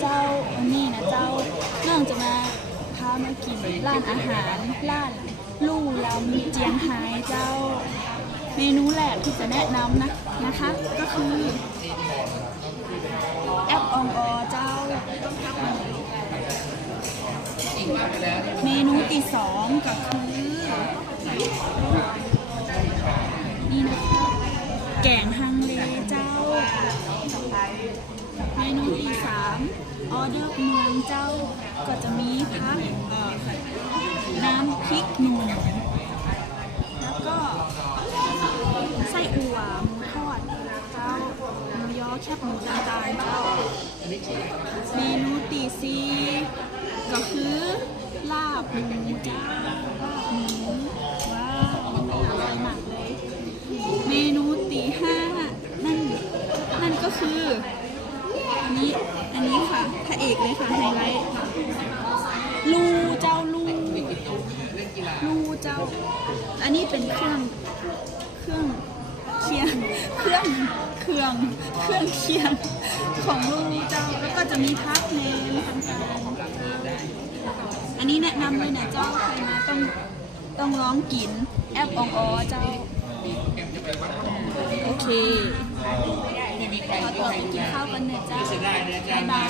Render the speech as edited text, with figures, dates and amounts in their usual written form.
เจ้าวันนี้นะเจ้าน้องจะมาพามากินร้านอาหารร้านลู่ลำเจียงไฮ้เจ้าเมนูแรกที่จะแนะนำนะคะก็คือแอปอองอเจ้าเมนูที่สองก็คือนี่นะคะแกงฮังเลเจ้าเมนูที่สามออเดอร์เมืองเจ้าก็จะมีพักน้ำพริกหนุ่มแล้วก็ไส้อั่วหมูทอดเจ้าหมูยอแคบหมูต่างๆเจ้าเมนูตีซีก็คือลาบหมูเจ้าลาบหมูว้าวอร่อยมากเลยเมนูตีห้านั่นก็คืออันนี้ค่ะพระเอกเลยค่ะไฮไลท์ลูเจ้าลูเจ้าอันนี้เป็นเครื่องเคียงของลูเจ้าแล้วก็จะมีพักเนมต่างๆอันนี้แนะนำเลยนะเจ้าใครมาต้องลองกินแอปอองอเจ้าโอเคขอตัวไปกินข้าวกันเนอะเจ้าบ๊ายบาย